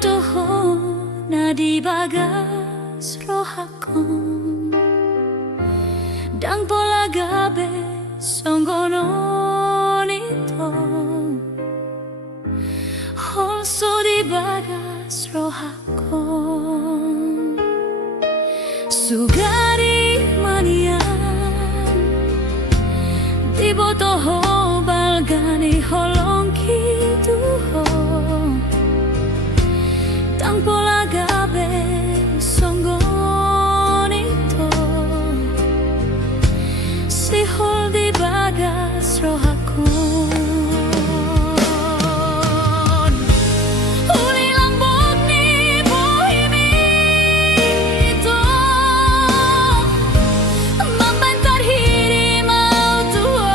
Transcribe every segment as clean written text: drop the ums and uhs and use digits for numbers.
botoho na di bagas rohakon dang pola gabe songgono nito holso di bagas rohakon sugari manian di botoho balgani holong kituho tang pola gabe songgonito si hol di bagas rohakon uli lambok ni bohimito membentar hiri mau tua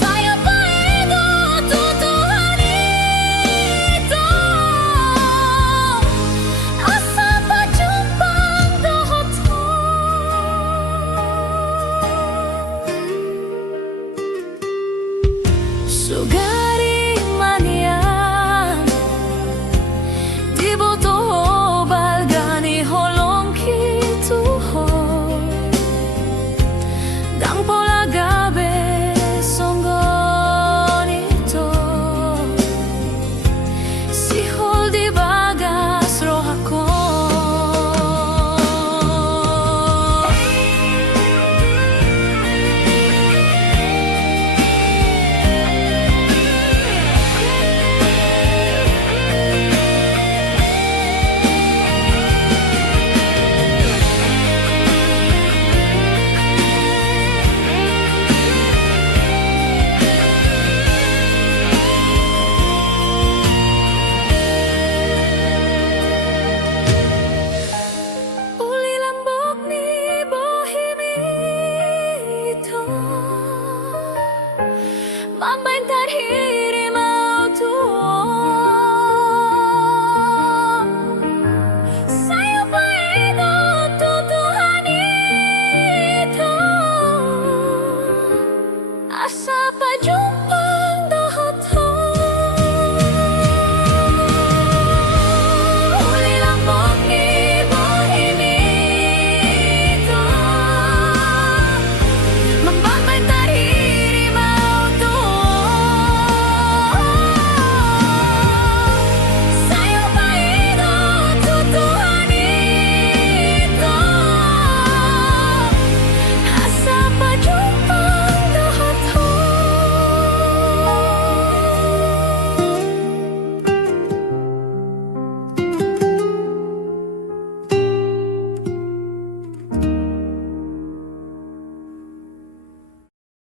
saya paedo tutuhan itu asa pajumpang dohoto sugari manian di botoho balgani holong kituho dang pola gabe songgonito si hol di bagas rohakon uli lambok ni bohimito membentar hiri mau tua saya paedo tutuhan itu asa pajum